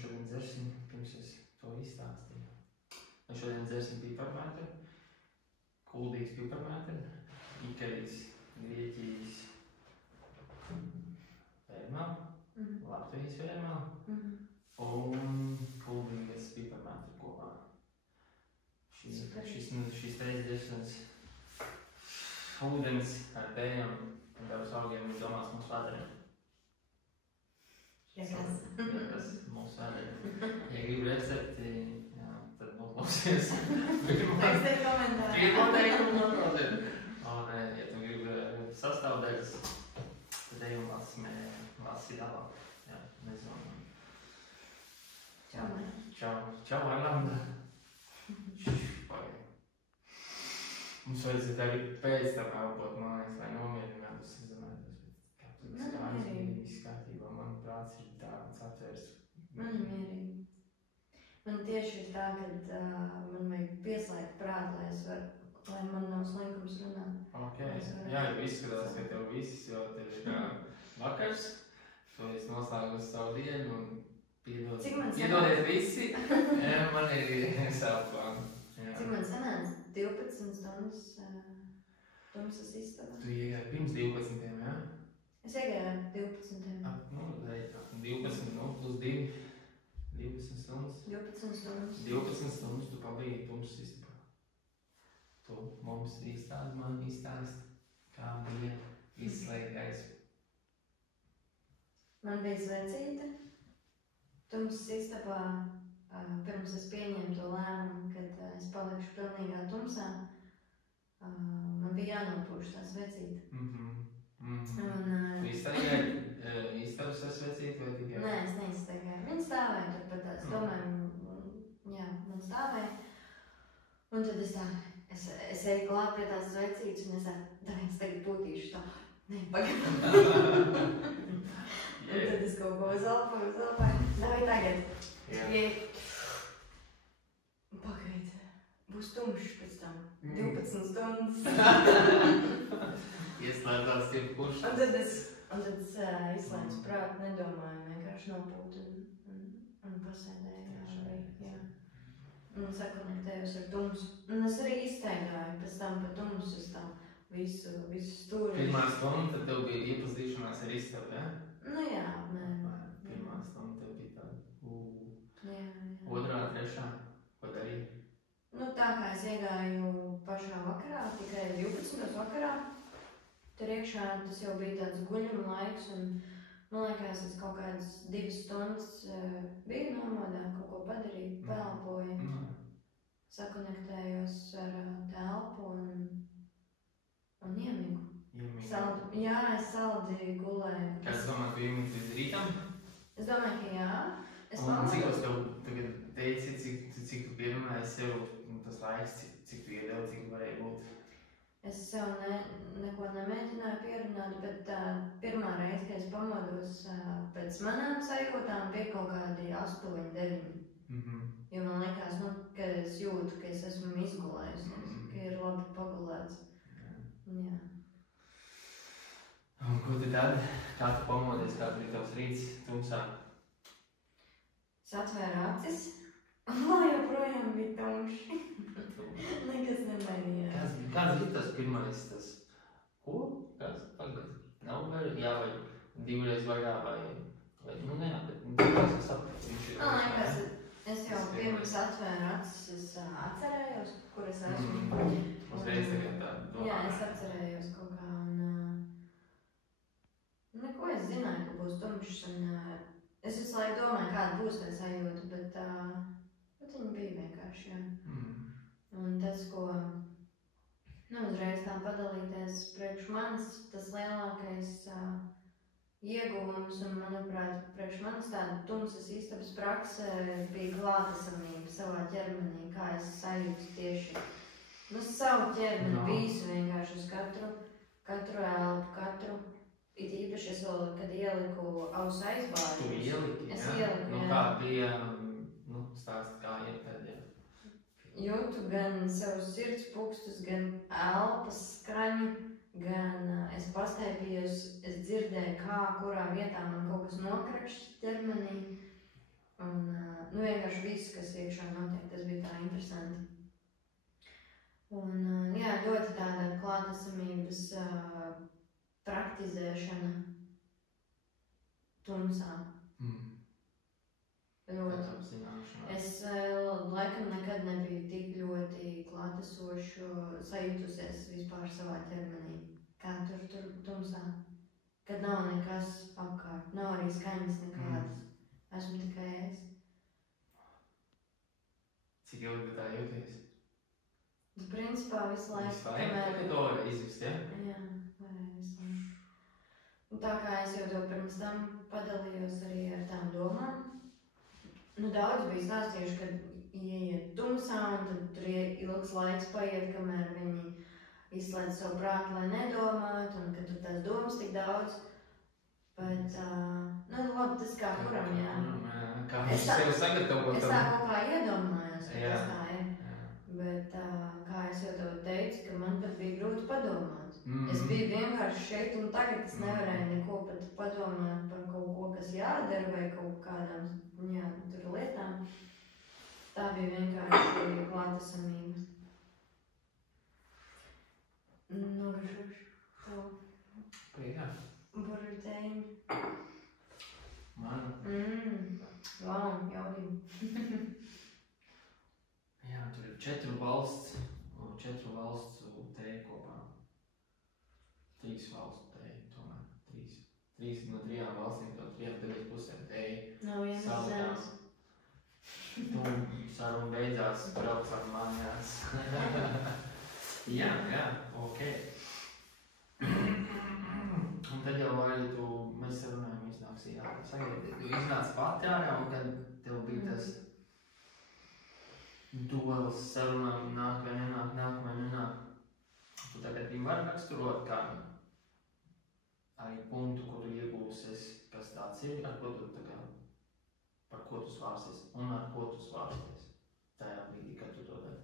šodien dzersim, pirms es to izstāstīju. Mēs šodien dzersim piparmētru, kuldīgs piparmētru, Ikaris, Grieķijas vērmēl, Latvijas vērmēl un kuldīgas piparmētru kopā. Šis reiz dzeršanas ūdens ar tējiem un daudz augiem ir domās mūsu vēderiem. Tas mūsu vēderiem. Ja gribu recepti, jā, tad noklausies. Rakstiet komentāri. Pirmo teikumu noklausiet. Un, ja tu gribi sastāvdaļas, tad ej un lasi tālāk. Jā, nezinu. Čau, Arnanda. Mums vajadzētu arī pēc tam elpot mājas, lai nomierinātos, izdomātos, bet kāpēc viss kārtībā, man prāts ir tāds atvērs. Man ir mierīgi. Man tieši ir tā, kad man vajag pieslēgt prātu, lai man nav slinkums runāt. Ok, jā, jau izskatās, ka tev viss jau tev ir kā vakars, tu esi noslēgus savu dienu un piedodiet visi, man ir savu plānu. Cik man sanāca? 12 stundas tumsas istabā. Tu iegāji pirms 12, jā? Es iegāju 12. Nu, 12, plus 2, 12 stundas. 12 stundas. 12 stundas tu pabīgi tumsas istabā. Tu mums man izstāst, kā bija izslēgais. Man bija svecīte. Tumsas istabā. Pirms es pieņēmu to lēmumu, kad es palikšu pilnīgā tumsā, man bija jānopūš tā svecīte. Tu iztaigāji istabas ar svecīti vai tikai? Nē, es neiztaigāju. Viņa stāvēja turpat tā. Es domāju, jā, man stāvēja. Un tad es eju klāt pie tās svecītes un es es tagad būtīšu tā. Nē, pagaid. Un tad es kaut ko uzalpoju. Davai tagad. Pagaid, būs tumšs pēc tam. 12 stundas. Ieslēdzās tie kurš. Un tad es izslēdzu prātu, nedomāju, vienkārši nopūt un pasēdēju. Jā. Un sakonektējos ar tumsu. Un es arī iztaigāju pēc tam pa tumsu, es tā visu stūri. Pirmā stunda, tad tev bija iepazīšanās ar istabu, jā? Nu jā, apmēram. Pirmā stunda tev bija tāda. Jā. Otrā, trešā, ko darīja? Nu, tā kā es iegāju pašā vakarā, tikai 12. vakarā, tur iekšā tas jau bija tāds guļuma laiks, un man liekas, es kaut kādas 2 stundas biju nomodā, kaut ko padarīju, pelpoju, sakonektējos ar telpu un iemigu. Jā, es saldi gulēju. Kāds domā, ka iemigt līdz rītam? Es domāju, ka jā. Un cik tev tagad teici, cik tu pierunāji sev tas laiks, cik tu iedevi, cik varēja būt? Es sev neko nemēģināju pierunāt, bet pirmā reize, kad es pamodos pēc manām sajūtām, bija kaut kādi 8, 9. Jo man liekas, ka es jūtu, ka es esmu izgulējusies, ka ir labi pagulēts. Jā. Un ko tu tad? Kā tu pamodies, kā tu bija tavs rīts tumsā? Es atvēru acis, un joprojām bija tumši. Nekas nemainījās. Kāds ir tas pirmais, tas? Ko? Kāds? Pagad? Nav vai jā, vai 2 reizes vairāk, vai nu nē, bet es sapratu, viņš ir. Man liekas, es jau pirms atvēru acis, es atcerējos, kur es esmu. Uzreiz tagad tā domā. Jā, es atcerējos kaut kā, un neko es zināju, ka būs tumšs, un es visu laiku domāju, kāda būs tā sajūta, bet viņa bija vienkārši, jā. Un tas, ko, uzreiz tā padalīties priekš manis, tas lielākais ieguvums, un, manuprāt, priekš manis tāda tumsas istabas prakse bija klātesamība savā ķermenī, kā es sajūtu tieši, savu ķermeni visu vienkārši uz katru elpu, it īpaši es vēl, kad ieliku ausu aizbāri. Tu ieliki, es ieliku, jā? Kā bija, stāst, kā iet tad, jā? Jūtu gan savus sirds pukstus, gan elpas skaņu, gan es pastaipījos, es dzirdēju, kurā vietā man kaut kas nokrakšķi ķermenī. Un, nu vienkārši viss, kas iekšā notiek, tas bija tā interesanti. Un, jā, ļoti tāda klātesamības praktizēšana tumsā. Ļoti. Es laikam nekad nebiju tik ļoti klātesošu sajutusies vispār savā ķermenī, kā tur tumsā. Kad nav nekas apkārt, nav arī skaņas nekādas. Esmu tikai es. Cik ilgi tā jūties? Principā visu laiku. Visu laiku, ka to var izjust, ja? Jā, varēja visu laiku. Un tā kā es jau to pirms tam padalījos arī ar tām domām, daudz bija stāstījuši, ka ieiet tumsā un tad tur ilgs laiks paiet, kamēr viņi izslēdz savu prātu, lai nedomātu, un ka tur tās domas tik daudz. Bet, labi, tas kā kuram, jā. Kā viņš sev sagatavot. Es tā kaut kā iedomājos, ka tas tā ir. Bet, kā es jau tev teicu, ka man pat bija grūti padomāt. Es biju vienkārši šeit un tagad es nevarēju neko pat padomāt par kaut ko, kas jādara vai kaut kādām, tur lietām. Tā bija vienkārši klātesamība. Nogaršošu to. Priekā. Burteņu. Man? Wow, jaudīgi. Jā, tur ir 4 valstu teja kopā. 3 valstu teja, tomēr. 3 no 3 valstīm, to 3 pusēm teja. Nav vienas zemes. Un saruna beidzās, braucām mājās. Jā, ok. Un tad jau arī mēs sarunājam, iznāks, iznāc pati ārā, un kad tev bija tas duels sarunām, nāk vai nenāk. Tu tagad viņu var raksturot kā arī punktu, ko tu iegūsies, kas tāds ir, ar ko tu par ko tu svārsties un ar ko tu svārsties tajā brīdī, kad tu to dari.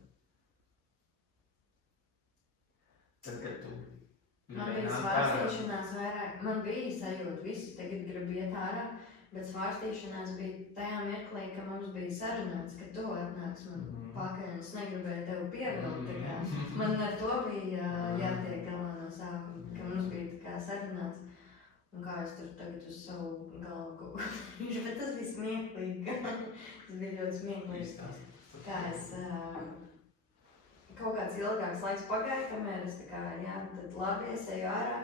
Tad, kad tu man bija svārstīšanās vairāk, man bija sajūta, visi tagad grib iet ārā, bet svārstīšanās bija tajā mirklī, ka mums bija sarunāts, ka tu atnāks man pakaļ, un es negribēju tevi pievilkt, man ar to bija jātiek galā no sākuma, ka mums bija tā kā sarunāts, un kā es tur tagad uz savu galvu bet tas bija smieklīgi, tas bija ļoti smieklīgi, kā es kaut kāds ilgāks laiks pagāja, kamēr es tad labi, es eju ārā,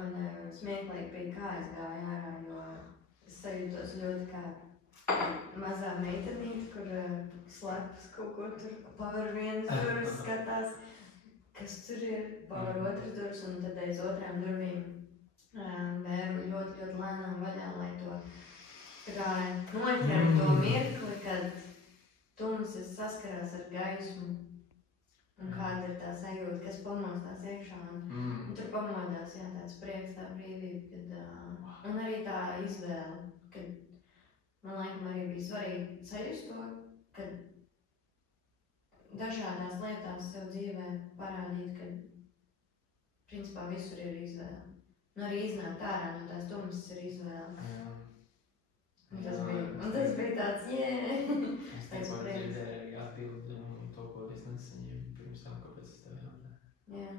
un smieklīgi bija, kā es gāju ārā, jo es sajūtos ļoti kā mazā meitenīte, kur slepas kaut ko tur pār vienas durvis skatās, kas tur ir pār otras durvis, un tad aiz otrām durvīm vēru ļoti, ļoti lēnām vaļā, lai to noķer to mirkli, kad tumsas saskarās ar gaismu. Un kāda ir tā sajūta, kas pamostās iekšā, un tur pamodās, tāds prieks, tā brīvība, un arī tā izvēle, kad man laikam arī bija svarīgi sajust to, kad dažādās lietās sev dzīvē parādīt, ka principā visur ir izvēle. Nu arī iznākt ārā no tās tumsas ir izvēle. Un tas bija tāds, Es teikot dzirdēju arī atbildi un to, ko es nesaņēmu. Kāpēc es tev jautāju? Jā.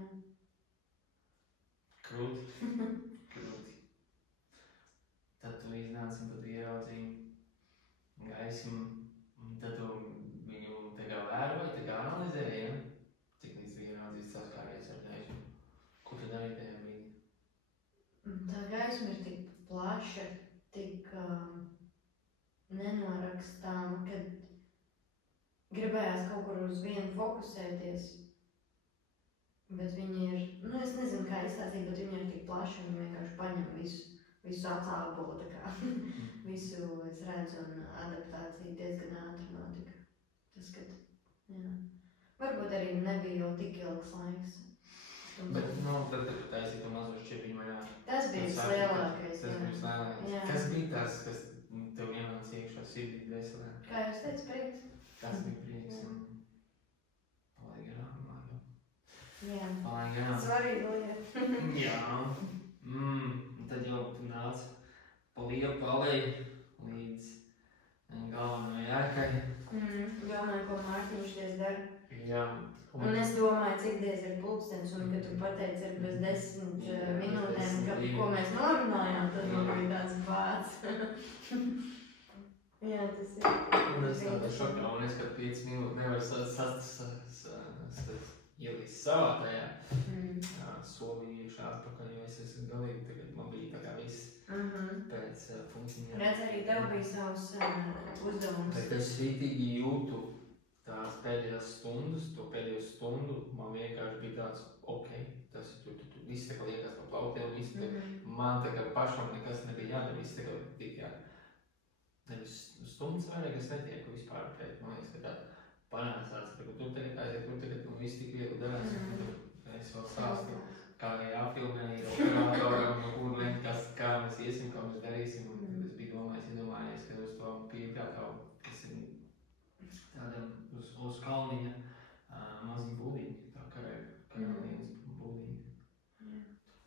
Krūti. Tad tu iznāci un tad tu ieraudzīji gaismu, un tad tu viņu vēroji, analizēji, ja? Cik līdz bija ieraudzījis saskāries ar gaismu. Ko tu darīji tajā brīdī? Tā gaisma ir tik plaša, tik nenorakstāma, kad gribējās kaut kur uz vienu fokusēties, bet viņi ir, es nezinu, kā izstāstīt, bet viņi ir tik plaši un vienkārši paņem visu atsābolu, tā kā visu es redzu un adaptācija diezgan ātri notika. Tas, kad, varbūt arī nebija jau tik ilgs laiks. Bet, tad tu taisīji to mazo šķipiņu vai jā? Tas bija vislielākais, Tas bija vislielākais. Kas bija tas, kas tev ienāca iekšā sirdī dvēselē? Kā jūs teicu, prieks. Tas bija prieks. Palaik garām, māju. Jā. Palaik garām. Svarīga lieta. Jā. Un tad jau tu nāc pa lielu palēju līdz ērkai. Domāju, ko Mārtiņš diez dara. Jā. Un es domāju, cik diez ir pulkstenis, un kad tu pateici ar bez 10 minūtēm, ko mēs norunājām, tad man bija tāds bāds. Jā, tas ir. Un es tādā šokā, un es, kad 5 minūtes nevaru ielīst savā tajā solī iekšā atpakaļ, jo es esmu galīgi, tagad man bija tā kā viss pēc funkcijām. Redz, arī tev bija savs uzdevums. Bet es rītīgi jūtu tās pēdējās stundas, to pēdējo stundu, man vienkārši bija tāds, ok, tas ir tu viss tā kā liekas pa plauktiem, viss tā, man tā kā pašam nekas nebija jādara, viss tā kā tikai nevis stundas vairāk es netieku vispār pret, man liekas, ka tā panāsās, ka tur tagad aiziet, tur tagad, nu viss tik viegli darās, es vēl stāstu, kā jāfilmē operatoram, no kur lēmt, kā mēs iesim, kā mēs darīsim, un es biju iedomājies, ka uz to pieprātau, kas ir tādam uz kalniņa maziņu būdīgi, tā karalienes būdīgi.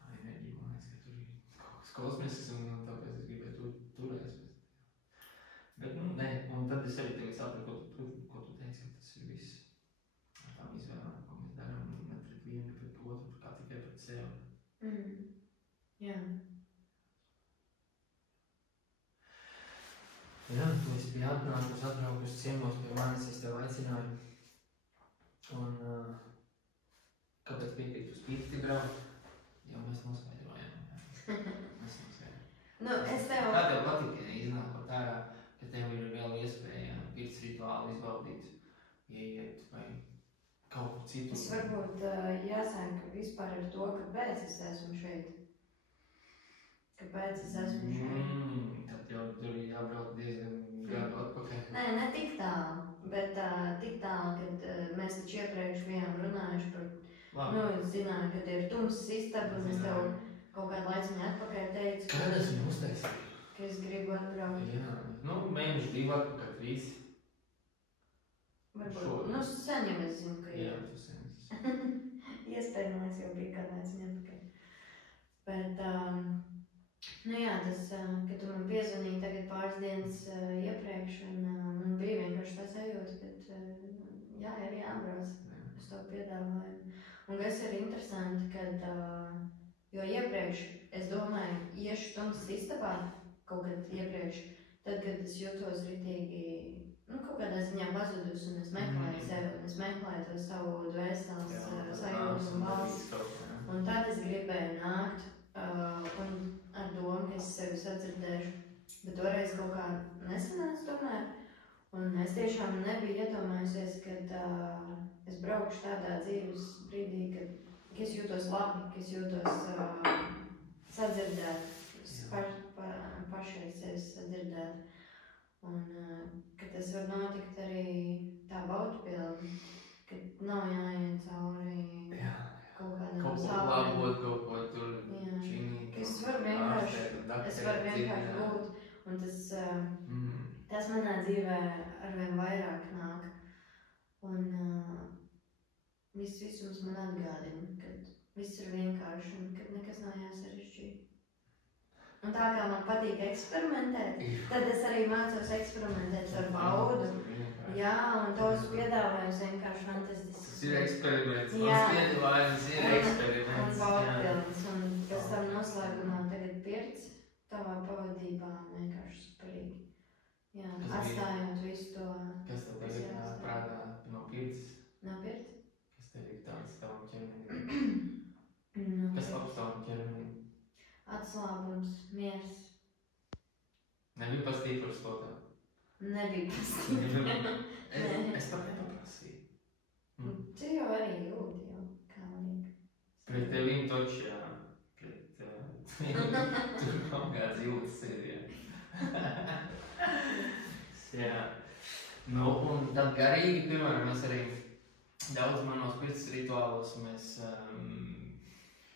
Tā enerģija, man liekas, ka tur ir kaut kas kosmisks, un tāpēc es gribēju turēs. Bet, nu, nē, un tad es arī tagad sapratu, ko tu teici, ka tas ir viss ar tām izvēlēm, ko mēs darām, ne pret vienu, ne pret otru, kā tikai pret sevi. Jā. Jā, tu esi bija atbraukus ciemos pie manis, es tev aicināju. Un kāpēc piekrīt uz Pirti braukt? Jau mēs noskaidrojam. Mēs noskaidrojam. Nu, es tev... Kā tev patika iznākot ārā, ka tev ir vēl iespēja Pirts rituālu izbaudīt, ieiet vai kaut kur citur? Es varbūt jāsaka vispār ar to, kāpēc es esmu šeit. Kāpēc es esmu šeit? Tad jau tur ir jābrauc diezgan gadu atpakaļ. Nē, ne tik tālu, bet tik tālu, kad mēs taču iepriekš bijām runājuši par, es zināju, kad ir tumsas istaba, un es tev kaut kādu laiciņu atpakaļ teicu, Kad es viņu uztaisīju? ka es gribu atbraukt. Jā, mēneši 2 atpakaļ, 3. Varbūt, sen jau es zinu, ka Jā, tu sen. Iespējams, jau bija kādu laiciņu atpakaļ. Bet, tas, kad tu man piezvanīji tagad pāris dienas iepriekš, un man bija vienkārši tā sajūta, ka ir jābrauc uz to piedāvājumu. Un kas ir interesanti, kad, jo iepriekš, es domāju, iešu tumsas istabā kaut kad iepriekš, tad, kad es jūtos ritīgi, kaut kādā ziņā pazudus, un es meklēju sevi, un es meklēju to savu dvēseles sajūtu un balsi. Un tad es gribēju nākt, un ar domu, ka es sevi sadzirdēšu, bet toreiz kaut kā nesanāca tomēr. Un es tiešām nebiju iedomājusies, kad es braukšu tādā dzīves brīdī, kad es jūtos labi, ka es jūtos sadzirdēt, pašai sevi sadzirdēt. Un ka tas var notikt arī tā baudpilni, kad nav jāiet cauri kaut kādām sāpēm. Kaut ko tur činīt. Es varu vienkārši būt, un tas manā dzīvē arvien vairāk nāk. Un viss visums man atgādina, ka viss ir vienkārši un ka nekas nav jāsarežģīt. Un tā kā man patīk eksperimentēt, tad es arī mācos eksperimentēt ar baudu. Jā, un tos piedāvājums vienkārši fantastisks. Tas ir eksperiments, mans piedāvājums ir eksperiments. Un baudpilns, un pēc tam noslēgumā tagad Pirts tavā pavadībā vienkārši superīgi. Jā, atstājot visu to. Kas tev tagad prātā no Pirts? No Pirts? Kas tev ir tāds tavam ķermenim? Kas labs tavam ķermenim? Atslābums, miers. Nebija pastīpars to tā? Nebija pastīpars. Es pat nepaprasīju. Tu jau arī jūti jau, kā liek. Pret tevīm toči, jā. Tur kaut kāds jūtas ir, jā. Jā. Un tad garīgi, piemēram, mēs arī daudz manos pirts rituālos mēs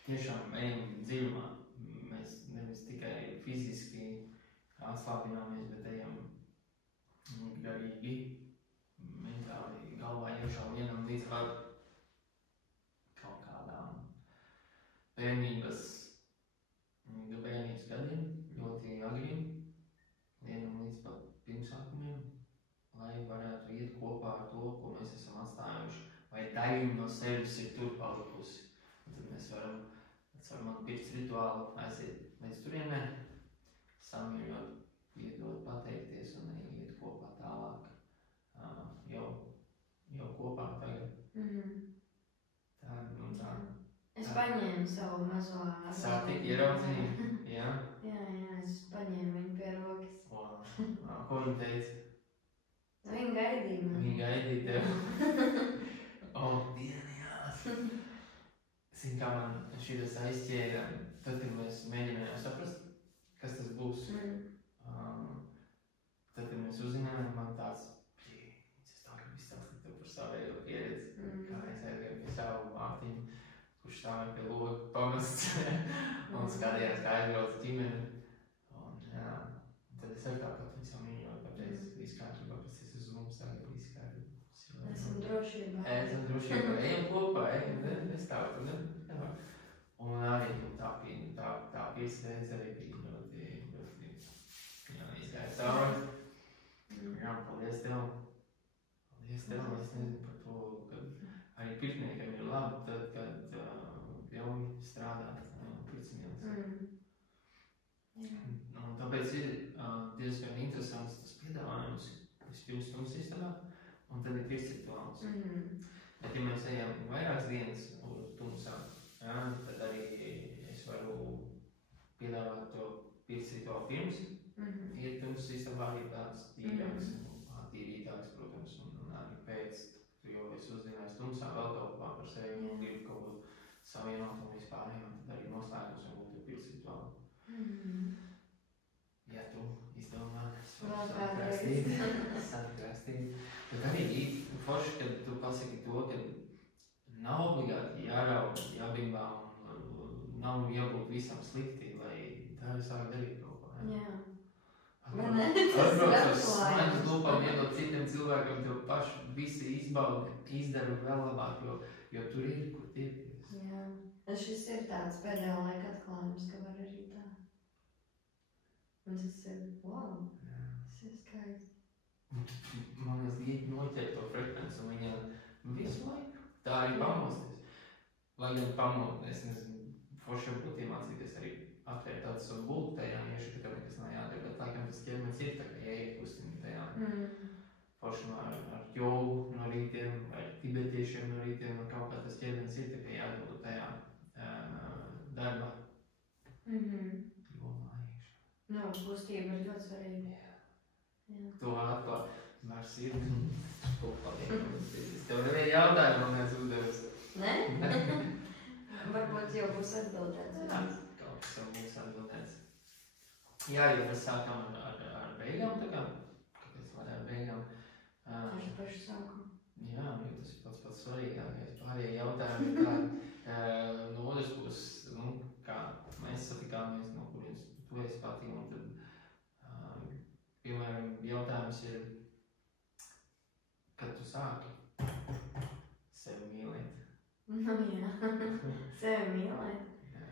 tiešām ejam dziļumā. Mēs nevis tikai fiziski atslābināmies, bet ejam garīgi, mentāli galvā iekšā vienam līdz pat kaut kādām bērnības gadiem, ļoti agrīm, vienam līdz pat pirmsākumiem, lai to, ko mēs esam atstājuši, vai daļa no sevis ir tur palikusi. Un tad mēs varam caur manu pirts rituālu aiziet līdz turienē, samīļot, piedot, pateikties un iet kopā tālāk, jau kopā tagad. Tā un tā. Es paņēmu savu mazo Sātik ieraudzīju, jā? Jā, es paņēmu viņu pie rokas. Ko viņa teica? Viņa gaidīja mani. Viņa gaidīja tev. Dienās! Zini, kā man šitas aizķēra, tad, kad mēs mēģinājām saprast, kas tas būs. Tad, kad mēs uzzinājām, man tāds, es tā gribu izstāstīt tev par savējo pieredzi, kā es aizgāju pie savu Mārtiņu, kurš stāvēja pie loga pamests un skatījās, kā aizbrauc ģimeni. Tad es arī tā pat viņu mīļoju, pateicu, viss kārtībā, pēc es uz mums tagad viss kārtībā. Esam drošībā. Esam drošībā, ejam kopā, nestāv. Un arī tā piesreiz arī bija ļoti izgāja cauri. Jā, paldies tev. Paldies tev, es nezinu par to, ka arī pirtniekam ir labi, tad, kad ļauj strādāt pircmīlis. Un tāpēc ir diezgan interesants tas piedāvājums, vispirms stundas istabā, un tad ir pirtsrituāls. Bet, ja mēs ejam vairākas dienas uz tumsā, tad arī es varu piedāvāt to pirtsrituālu pirms, iet tumsas istabā ir tāds tīrītāks, protams, un arī pēc, jo es uzzināju tumsā vēl kaut kā par sevi, un gribu kaut ko savienot un vispārējām, tad arī noslēgums un būtu pirtsrituāli. Ja tu izdomā, es varu sakrastīt. Bet arī forši, kad tu pasaki to, ka nav obligāti jāraud, jābimbā un nav jābūt visam slikti, lai tā arī sāk darīt kaut ko. Jā. Atbrauc uz smaiņas lūpām, iedot citiem cilvēkiem, tev paši visi izdara vēl labāk, jo tur ir, kur tiekties. Jā. Šis ir tāds pēdējā laika atklājums, ka var arī tā. Un tas ir, wow, tas ir skaisti. Man es noķer to frekvenci un viņa visu laiku tā arī pamosties. Lai gan pamot, es nezinu, forši būtu iemācīties arī atvērt tādu savu bultu tajā iešu, tā kā nekas nav jādara, bet laikam tas ķermenis ir tā kā iekustina tajā. Forši ar jogu no rītiem, vai tibetiešiem no rītiem, no kaut kā tas ķermenis ir tā kā jādod tajā darbā. Jomā iekšā. Nu, kustība ir ļoti svarīga. Jā. To atklāt. Mārs ir es tev nevienu jautājumu man neesmu uzdevis. Ne? Varbūt jau būs atbildēts. Jā, kaut kas jau būs atbildēts. Jā, jo mēs sākam ar beigām, tā kā, kāpēc var ar beigām? Tieši pašu sākumu. Jā, jo tas ir pats svarīgākais. Pārējie jautājumi, kā no otras puses, kā mēs satikāmies, no kurienes tu esi pati, un tad, piemēram, jautājums ir, kad tu sāki sevi mīlēt? Nu jā, sevi mīlēt.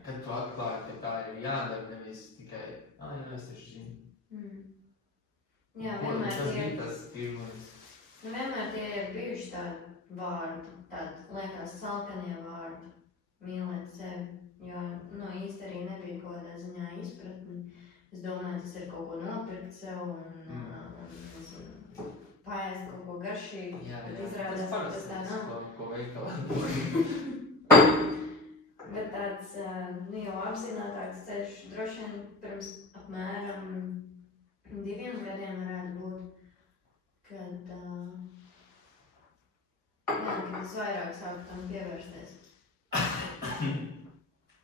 Kad tu atklāji, ka tā ir jādara, nevis tikai, jā, es taču zinu. Jā, vienmēr tie ir bijuši tādi vārdi, tādi liekas salkanie vārdi, mīlēt sevi, jo, īsti arī nebija kaut kādā ziņā izpratni. Es domāju, tas ir kaut ko nopirkt sev un paēst kaut ko garšīgu, bet izrādās, ka tas tā nav. Ko veikalā. Bet tāds jau apzinātāks ceļš droši vien pirms apmēram 2 gadiem varētu būt, kad es vairāk sāku tam pievērsties.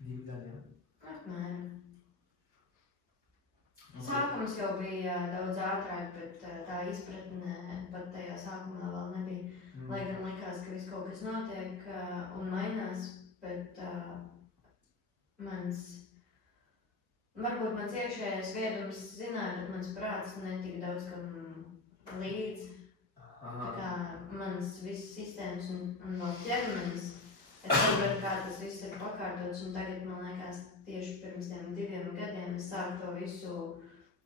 2 gadiem? Apmēram. Sākums jau bija daudz ātrāk, bet tā izpratne pat tajā sākumā vēl nebija. Lai gan likās, ka viss kaut kas notiek un mainās, bet varbūt mans iekšējais viedums zināja, bet mans prāts netika daudz kam līdzi. Tā kā mans viss sistēmas un vēl ķermenis, es saprotu, kā tas viss ir pakārtots, un tagad man liekas, tieši pirms tiem 2 gadiem es sāku to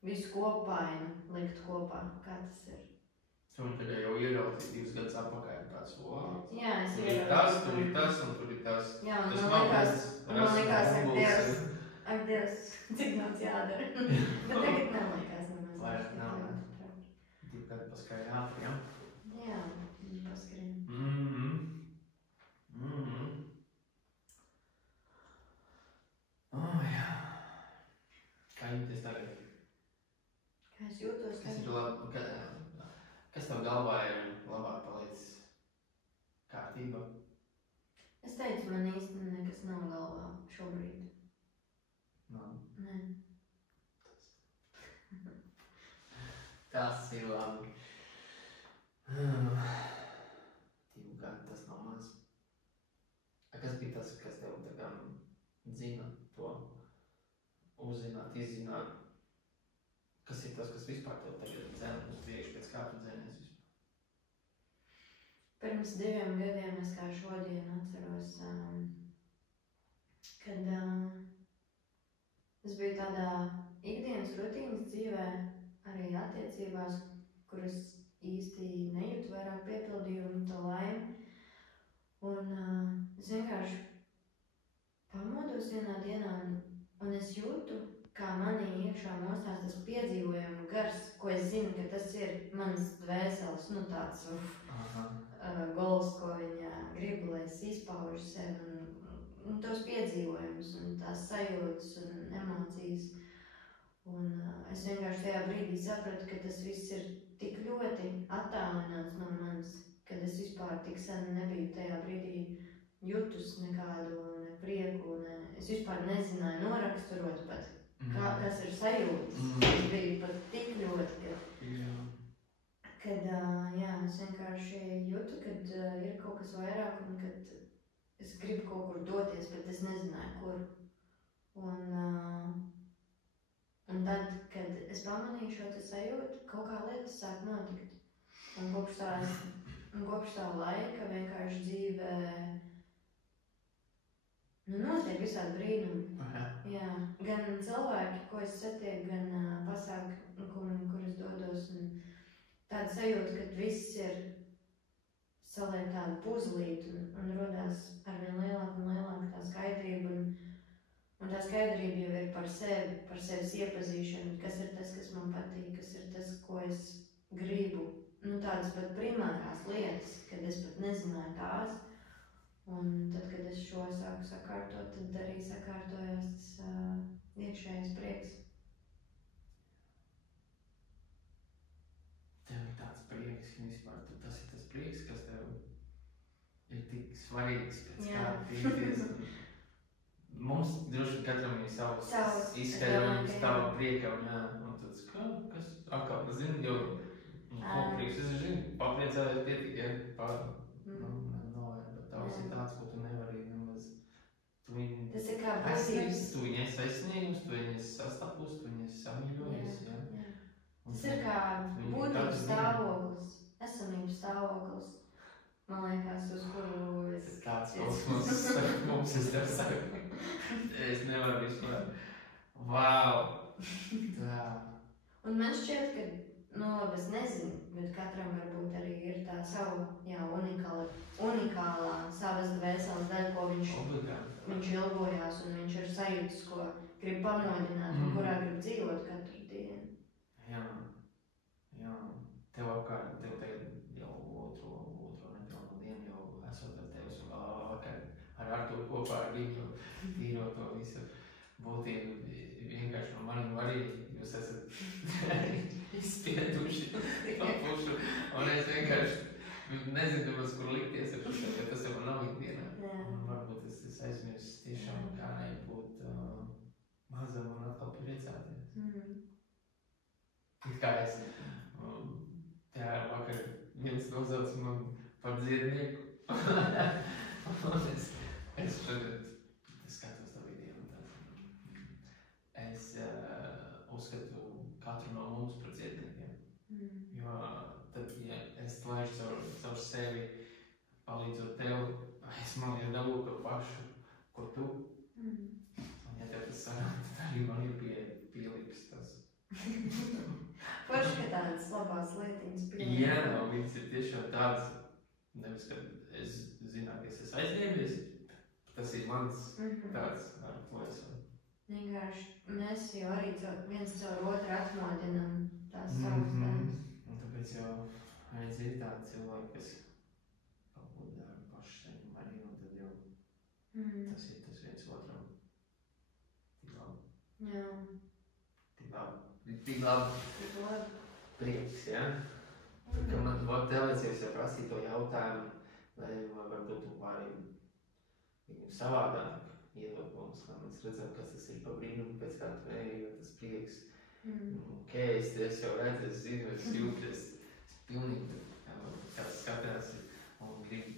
visu kopainu likt kopā, kā tas ir. Tu tagad jau ieraudzīji 2 gadus atpakaļ tāds, Jā, es ieraudzīju. Tur ir tas, un tur ir tas. Jā, man likās, ak Dievs, cik daudz jādara. Bet tagad nelikās nemaz. Vairs nav. 2 gadi paskaļ ātri, jā? Jā, paskrien. Jā. Kā jūties tagad? Kā es jūtos tagad? Kas tev galvā ir labāk palicis kārtība? Es teicu, man īsti nekas nav galvā šobrīd. Nav? Nē. Tas ir labi. 2 gadi, tas nav maz. Kas bija tas, kas tev tagad dzina to? Uzzināt, izzināt? Kas ir tas, kas vispār tev tagad dzena uz priekšu, pēc kā tu dzenies vispār? Pirms 2 gadiem es kā šodien atceros, kad es biju tādā ikdienas rutīnas dzīvē, arī attiecībās, kuras īsti nejūtu vairāk piepildījumu, to laimi. Un es vienkārši pamodos vienā dienā un es jūtu, kā manī iekšā mostās tas piedzīvojumu gars, ko es zinu, ka tas ir mans dvēseles, tāds gols, ko viņa grib, lai es izpaužu sevi, un tos piedzīvojumus, un tās sajūtas un emocijas. Un es vienkārši tajā brīdī sapratu, ka tas viss ir tik ļoti attālināts no manis, kad es vispār tik sen nebiju tajā brīdī jutus nekādu ne prieku, es vispār nezināju noraksturot pat. Kas ir sajūtas. Es biju pat tik ļoti, kad es vienkārši jūtu, kad ir kaut kas vairāk un kad es gribu kaut kur doties, bet es nezināju, kur. Un tad, kad es pamanīju šo te sajūtu, kaut kā lietas sāk notikt. Un kopš tā laika vienkārši dzīvē notiek visādi brīnumi. Jā, gan cilvēki, ko es satieku, gan pasākumi, kur es dodos. Tāda sajūta, ka viss ir saliek tādu puzlīti un rodās arvien lielāk un lielāk tā skaidrība. Un tā skaidrība jau ir par sevis iepazīšanu, kas ir tas, kas man patīk, kas ir tas, ko es gribu. Tādas pat primārās lietas, kad es pat nezināju tās. Un tad, kad es šo sāku sakārtot, tad arī sakārtojās tas iekšējais prieks. Tev ir tāds prieks, ka vispār tas ir tas prieks, kas tev ir tik svarīgs pēc kāda tīties. Mums droši katram ir savs izskaidrojums, tava priekam, un tāds, kas atkal, zini, jau, prieks, es zinu, papriecāties pietik, tavs ir tāds, ko tu nevari nemaz. Tas ir kā būtības. Tu viņai sasniegus, tu viņai sastapus, tu viņai samīļojies, jā. Tas ir kā būtības stāvoklis, esamības stāvoklis. Man liekas, uz kuru es... Tāds mums es tev saku. Es nevaru vispār. Vau! Tā. Un man šķiet, ka, labi, es nezinu, bet katram varbūt arī ir tā savu, unikālā savas dvēseles daļa, ko viņš ilgojās un viņš ir sajūtas, ko grib pamodināt un kurā grib dzīvot katru dienu. Jā. Tev apkārt, tev tagad jau otro nepilnu dienu jau esot ar tevis un vakar ar Arturu kopā ar viņu tīro to visu būtību. Vienkārši no maniem arī jūs esat izspieduši papušu, un es vienkārši nezinu, kur likties ar šo, ka tas jau nav ikdienā. Un varbūt es aizmirsu tiešām, kā būt mazam un atkal priecāties. It kā es, vakar viens nosauc man par dziednieku, un es šodien skatos to video un tāds. Es uzskatu katru no mums par dziedniekiem, jo tad, ja es laižu caur sevi, palīdzot tev, es man ir dabūt to pašu, ko tu. Un ja tev tas sarāk, tad arī man ir pieliks tas. Forši, ka tādas labās lietiņas pieņem. Jā, nenav, viņas ir tiešām tādas, nevis, ka es zināt, ka es esmu aizņēmies, tas ir mans tāds, ar ko es varu. Vienkārši mēs jau arī viens caur otru atmodinam tās savas daļas. Un tāpēc jau redz ir tādi cilvēki, kas kaut ko dara paši seņem arī, un tad jau tas ir tas viens otram. Tik labi. Jā. Tik labi. Prieks, ja? Kad man televīzijas jau prasīja to jautājumu, vai varbūt tu vari viņu savādāk iedot mums, lai mēs redzam, kas tas ir pa brīnumu, pēc kā tu ej, jo tas prieks. Ok, es jau redzu, es zinu, es jūtu, es pilnīgi kāds skatās un grib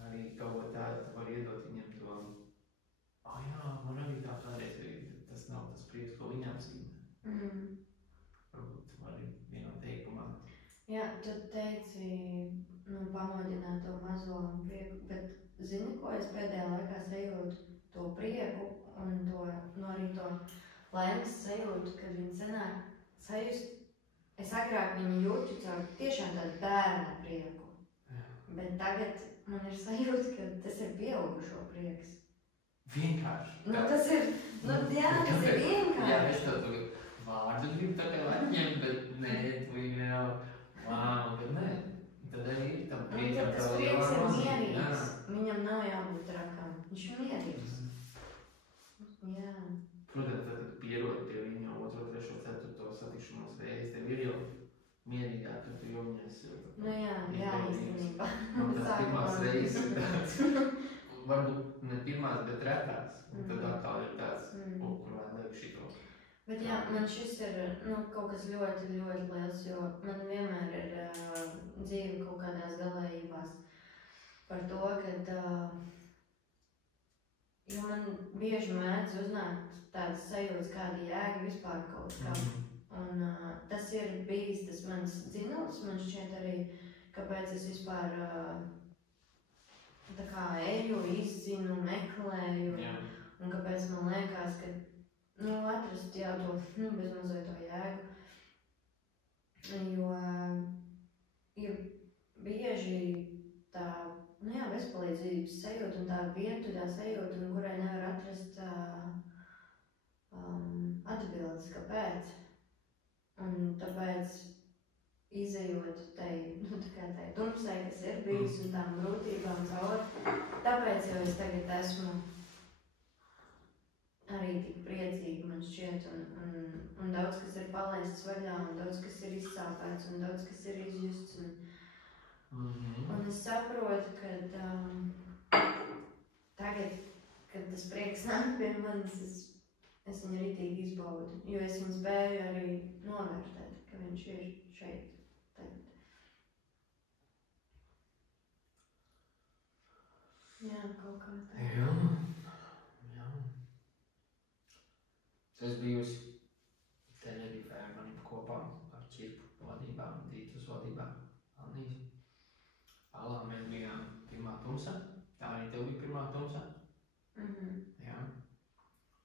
arī kaut ko tādu, var iedot viņam to, jā, man arī tā kādreiz ir, tas nav tas prieks, ko viņām zīmē. Varbūt tu vari vienā teikumā. Jā, tu teici, pamodināt to mazo prieku, bet zini, ko es pēdējā laikā sajūtu? To prieku un arī to laimes sajūtu, kad viņi sanāk sajust. Es agrāk viņu jūtu caur tiešām tādu bērna prieku. Bet tagad man ir sajūta, ka tas ir pieaugušo prieks. Vienkārši. Tas ir, tas ir vienkārši. Jā, es to vārdu gribu tā kā atņemt, bet nē, tu viņu jau, bet nē. Tad arī ir tam priekam. Tas prieks ir mierīgs. Viņam nav jābūt rakam. Viņš ir mierīgs. Jā. Protams, tad pierod pie viņa 2, 3, 4 satikšanos reizi, tev ir jau mierīgāk, ka tu jau viņas īstenībā. Man tas pirmās reizes ir tāds, varbūt ne pirmās, bet retās. Un tad atkal ir tāds, kur vajag šito. Bet jā, man šis ir kaut kas ļoti, ļoti liels, jo man vienmēr ir dzīve kaut kādās galējībās par to, kad jo man bieži mēdz uznākt tādas sajūtas, kāda jēga vispār kaut kam. Un tas ir bijis tas mans dzinulis, man šķiet arī, kāpēc es vispār tā kā eju, izzinu, meklēju. Un kāpēc man liekas, ka atrast jau to bezmazliet to jēgu. Jo ir bieži tā bezpalīdzības sajūta un tā vientuļā sajūta, un kurai nevar atrast atbildes, kāpēc. Un tāpēc izejot tai tumsai, kas ir bijis un tām grūtībām cauri, tāpēc jau es tagad esmu arī tik priecīgi, man šķiet, un daudz, kas ir palaists vaļā, un daudz, kas ir izsāpēts, un daudz, kas ir izjusts. Un es saprotu, ka tagad, kad tas prieks nāk pie manis, es viņu ritīgi izbaudu, jo es viņu spēju arī novērtēt, ka viņš ir šeit tagad. Jā, kaut kā tā. Jā. Es bijusi Tenerifē ar maniem kopā ar Čirpu vadībā un Dītas vadībā. Alā mēs bijām pirmā tumsa, tā arī tev bija pirmā tumsa. Jā.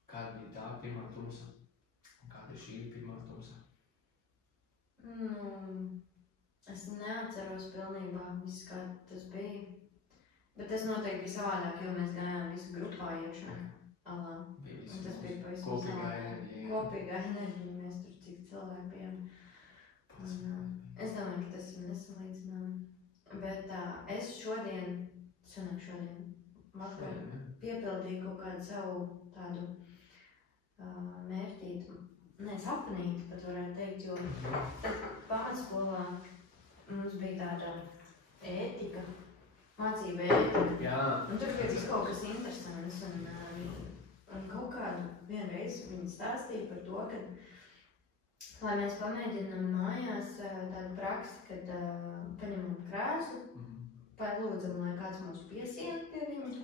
Kāda bija tā pirmā tumsa? Un kāda ir šī pirmā tumsa? Es neatceros pilnībā viss, kā tas bija. Bet tas noteikti bija savādāk, jo mēs gājām visu grupā iekšā Alā. Un tas bija pavisam savādāk. Kopīgā enerģija, mēs tur cik cilvēki bijām. Es domāju, ka tas ir nesalīdzinām. Bet es šodien vakar piepildīju kaut kādu savu tādu mērķītu, sapnītu, pat varētu teikt, jo tad pamatskolā mums bija tāda ētika, mācība ētika, un tur bija kaut kas interesants, un kaut kādu vienreiz viņi stāstīja par to, ka lai mēs pamēģinām mājās tādu praksi, kad paņemam krēslu, palūdzam, lai kāds mūs piesien pie viņa,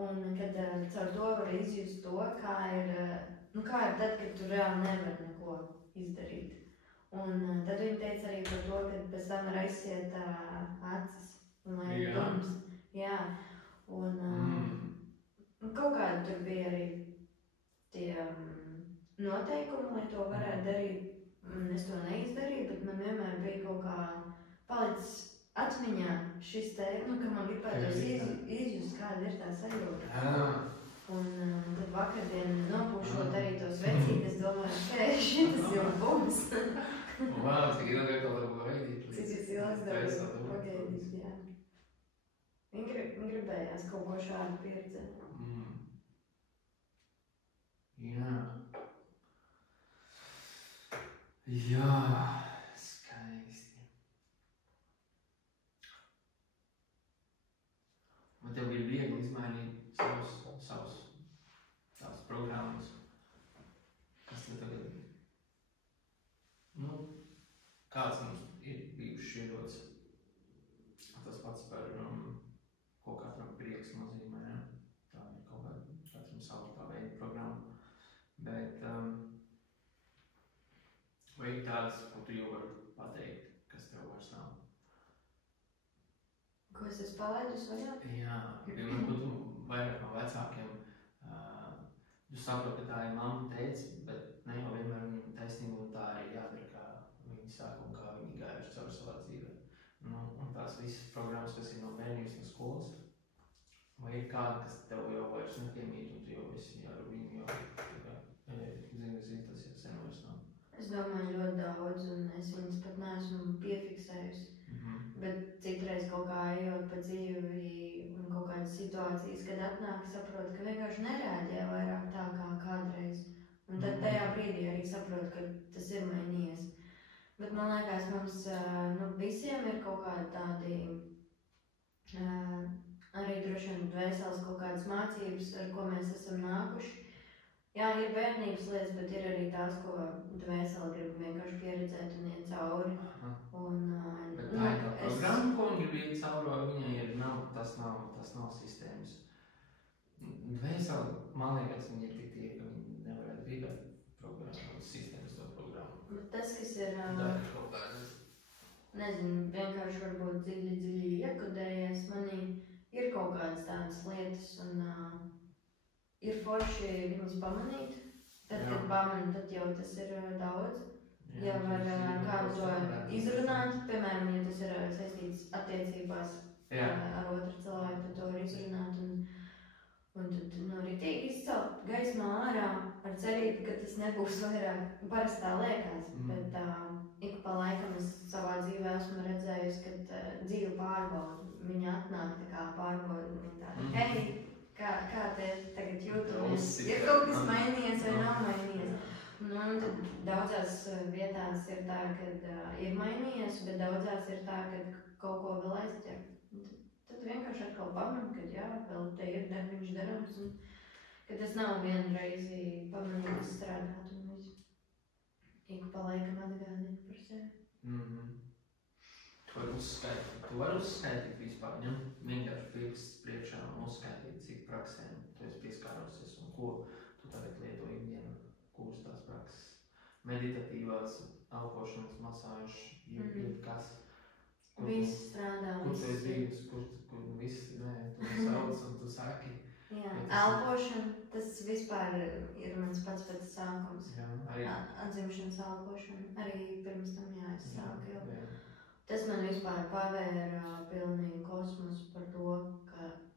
un kad caur to var izjust to, kā ir tad, kad tu reāli nevar neko izdarīt. Un tad viņi teica arī par to, ka pēc tam var aizsiet acis, un lai ir tums. Jā, un kaut kādi tur bija arī tie noteikumi, lai to varētu darīt. Es to neizdarīju, bet man vienmēr bija kaut kā palicis atmiņā šis te, ka man gribētos izjust, kāda ir tā sajūta. Un tad vakardien nopūšot arī tos vecīt, es domāju, ka šitas jau būs. Wow, cik ilgi to var gaidīt? Cik ilgi var pagaidīt, jā. Viņa gribējās kaut ko šādu pieredzēt. Jā. Jā, skaisti. Man tev bija viegli izmainīt savas programmas. Kas tev tagad ir? Kāds mums ir bijuši iedots? Tas pats par ko katram prieks nozīmē, ja? Tā ir kaut kāda katram savu tā veida programma. Bet vai ir tādas, ko tu jau vari pateikt, kas tev vairs nav? Ko es esmu palaidus vaļā? Jā, ko tu vairāk no vecākiem, tu saproti, ka tā ir mamma teica, bet ne jau vienmēr viņam taisnība un tā arī jādara, kā viņi saka un kā viņi gājuši caur savā dzīvē. Un tās visas programmas, kas ir no bērnības no skolas, vai ir kāda, kas tev jau vairs nepiemīt un tu jau esi ar viņu jau zini, tas jau sen vairs nav? Es domāju ļoti daudz un es viņas pat neesmu piefiksējusi. Bet citreiz kaut kā ejot pa dzīvi un kaut kādas situācijas, kad atnāk, saprotu, ka vienkārši nereaģē vairāk tā kā kādreiz. Un tad tajā brīdī arī saprotu, ka tas ir mainījies. Bet man liekas, mums visiem ir kaut kādi tādi arī droši vien dvēseles kaut kādas mācības, ar ko mēs esam nākuši. Jā, ir bērnības lietas, bet ir arī tās, ko dvēseli grib vienkārši pieredzēt un iet cauri. Bet tā ir tā programma, ko viņi grib iet cauri, viņai tas nav sistēmas. Dvēseli, man liekas, viņi ir tik tie, ka viņi nevarētu gribēt programmu, sistēmas to programmu. Bet tas, kas ir, nezinu, vienkārši varbūt dziļi iekodējies manī, ir kaut kādas tādas lietas un ir forši viņus pamanīt, tad, kad pamani, tad jau tas ir daudz. Ja var kādu to izrunāt, piemēram, ja tas ir saistīts attiecībās ar otru cilvēku, tad to var izrunāt un tad ritīgi izcelt gaismā ārā ar cerību, ka tas nebūs vairāk parastā liekas, bet ik pa laikam es savā dzīvē esmu redzējusi, ka dzīve pārbauda, viņa atnāk tā kā pārbauda, viņa tāda, hei, kā te tagad jūtamies, ir kaut kas mainījies vai nav mainījies. Un tad daudzās vietās ir tā, ka ir mainījies, bet daudzās ir tā, ka kaut ko vēl aizķer. Tad vienkārši atkal pamanīt, ka jā, vēl te ir darbiņš darams, un ka tas nav vienreizi pamanīt strādāt un visu. Ik pa laikam atgādina par sevi. Tu vari uzskaitīt vispār, ja? Vienkārši pirksts priekšā un uzskaitīt, cik praksēm tu esi pieskārusies un ko tu tagad lieto ikdienā, kuras tās prakses. Meditatīvās, elpošanas, masāžas, jebkas. Viss strādā. Kur tu esi bijis, kur viss, tu sauc un tu saki. Jā, elpošana, tas vispār ir mans pats sākums. Jā, arī. Atzimšanas elpošana, arī pirms tam es sāku jau. Tas man vispār pavēra pilnīgi kosmosu par to,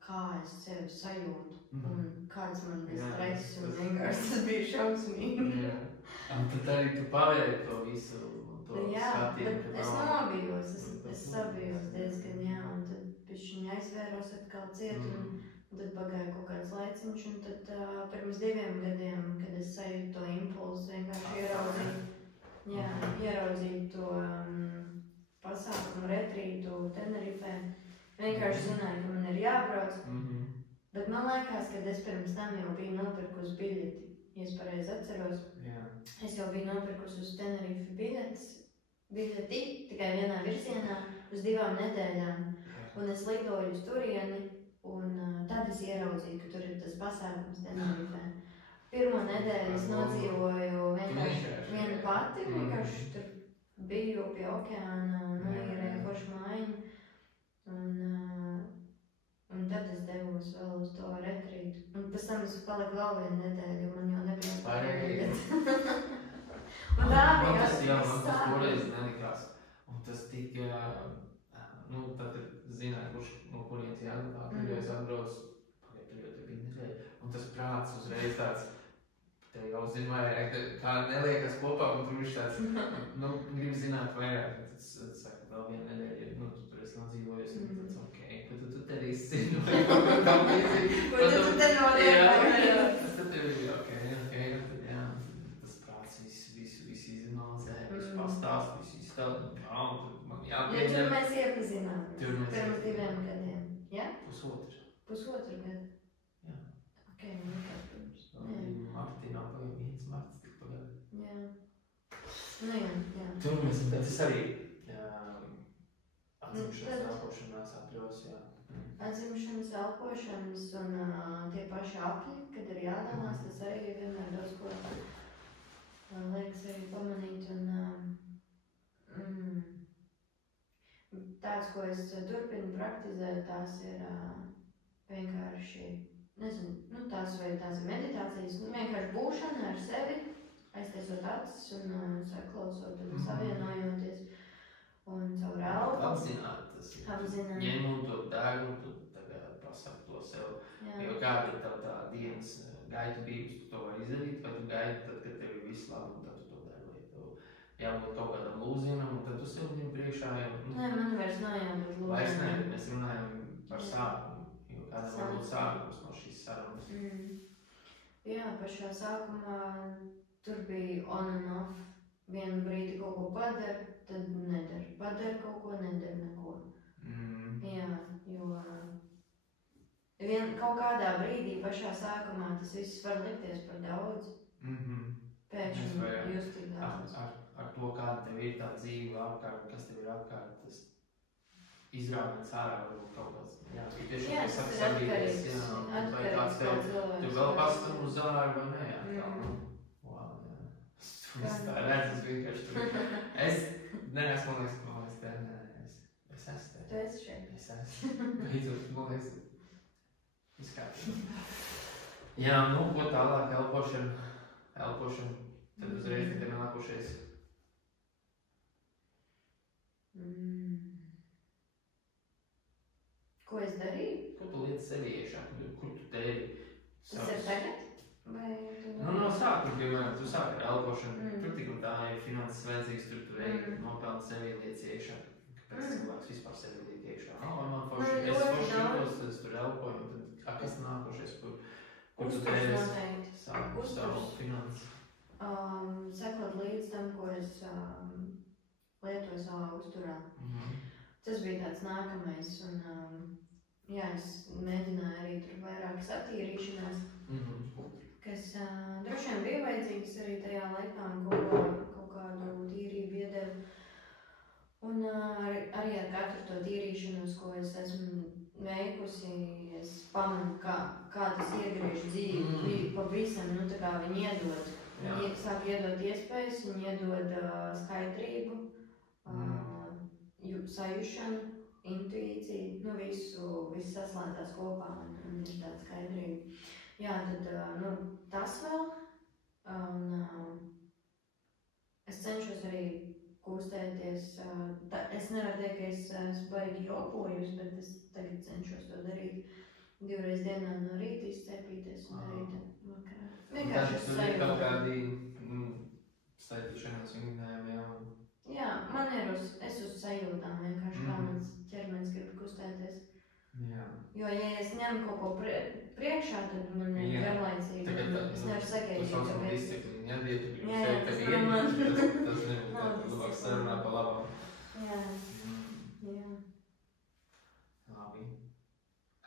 kā es sevi sajūtu un kāds man bija stress un vienkārši tas bija šausmīgi. Jā, un tad arī tu pavēri to visu, to skatījumu. Jā, bet es sabijos diezgan, jā, un tad pišķiņi aizvēros atkal ciet un tad pagāja kaut kāds laiciņš un tad pirms 2 gadiem, kad es sajūtu to impulsu, vienkārši ieraudzīju to pasākumu retrītu Tenerifē. Vienkārši zināju, ka man ir jābrauc. Bet man liekas, ka es pirms tam jau biju nopirkusi biļeti. Ja es pareizi atceros, es jau biju nopirkusi uz Tenerifi biļeti tikai vienā virzienā uz 2 nedēļām. Un es lidoju uz turieni un tad es ieraudzīju, ka tur ir tas pasākums Tenerifē. Pirmo nedēļu es nodzīvoju vienkārši viena pati, vienkārši tur biju pie okeāna, noīrēju foršu mājiņu, un tad es devos vēl uz to retrītu. Un pēc tam es paliku vēl 1 nedēļu, jo man jau nebija spārīgi. Un tā bija tas toreiz nelikās. Un tas tika nu, tad zināja, no kurienes jāgatā, kad es atbraucu, tur jau bija nedēļa, un tas prāts uzreiz tāds, tev jau zina vairāk, kā neliekas kopā, un tur viņš tāds, nu, grib zināt vairāk, tad es saku, vēl viena nedēļa, nu, tu tur esi nodzīvojies, un tāds, ok, ko tu te izcini, vai kaut kā tam līdzīgi. Ko tu te noliek? Jā, tad tev ir, ok, jā, tas prāts visu izanalizē, visu pastāst, visu izstāv, jā, un tad man jāpieņem. Tur mēs iepazinām, pirms 2 gadiem, jā? Pusotru gadu. Jā. Ok, nekad pirms. Martinā pagad, 1 marts tik pagad. Jā. Nu jā. Tur mēs, tad es arī atzimšanas elpošanās atļos, jā. Atzimšanas elpošanas un tie paši apļi, kad ir jādalās, tas arī vienmēr daudz ko liekas arī pamanīt. Un tāds, ko es turpinu praktizēt, tās ir vienkārši, nezinu, nu tās vai tās ir meditācijas, nu vienkārši būšana ar sevi, aiztaisot acis un saklausot un savienojoties. Un caur elpu. Apzināt, tas ir. Ņem un to dēļ, un tu tagad pasaki to sev. Jā. Jo kāda ir tā dienas gaita bijusi, tu to vari izdarīt, vai tu gaidi tad, kad tev ir viss labi, un tad tu to dari, vai tev jābūt kaut kādam lūzienam, un tad tu sev viņam priekšā jau. Nē, man vairs nav jābūt lūzienam. Vairs ne, mēs runājam par sākumu, jo kādam var būt sākums no šīs sarunas. Jā, pašā sākumā tur bija on and off. Vienu brīdi kaut ko padara, tad nedara. Padara kaut ko, nedara neko. Jā, jo kaut kādā brīdī pašā sākumā tas viss var likties par daudz. Pēkšņi just tik daudz. Ar to, kāda tev ir tā dzīve apkārt, kas tev ir apkārt, tas izrādās ārā varbūt kaut kāds. Jā, tu tiešām tas ir atkarīgs. Vai tāds tev, tu vēl pastam uz ārā vai ne, jā, tā, Es tā redzu, es vienkārši tur. Es neesmu, man liekas, te, nē, es esmu te. Tu esi šeit. Es esmu. Beidzot, man liekas, izkārtībā. Jā, nu, ko tālāk elpošana, tad uzreiz tad ir nākušies. Ko es darīju? Ko tu lieti sevi iekšā, kur tu tēri? Tas ir tagad? No sākuma, piemēram, tu sāki ar elpošanu, tur tik un tā ir finanses vajadzīgs, tur tu ej, nopelni sevi liec iekšā. Kāpēc cilvēks vispār sevi liek iekšā? Man forši, es forši jūtos, es tur elpoju, un tad, kas nākošies, kur tu tēries savu finanses? Sekot līdz tam, ko es lietoju savā uzturā. Tas bija tāds nākamais, un jā, es mēģināju arī tur vairākas attīrīšanās. Kas droši vien bija vajadzīgs arī tajā laikā un kaut kādu tīrību iedeva. Un arī ar katru to tīrīšanos, ko es esmu veikusi, es pamanu, kā tas iegriež dzīvi pavisam, nu tā kā viņi iedod. Viņi sāk iedot iespējas, viņi iedod skaidrību, sajušanu, intuīciju, nu visu saslēdzās kopā un ir tāda skaidrība. Jā, tad tas vēl, un es cenšos arī kustēties, es nevaru teikt, ka es esmu baigi jopojus, bet es tagad cenšos to darīt 2 reizes dienā no rīta izcēpīties un darīt vakarā. Vienkārši es sajūtu. Tad kaut kādi staitīšanās vingrinājumu, jā. Jā, man ir es uz sajūtām vienkārši, kā mans ķermenis grib kustēties. Jā. Jo, ja es ņemu kaut ko priekšā, tad man ir garlaicīgi. Es nevaru sagaidīt, tu sauc man disciplīnu, ja tu gribi jā, sevi tev iemīt, tas nebūtu labāk sarunā pa labām. Jā. Labi.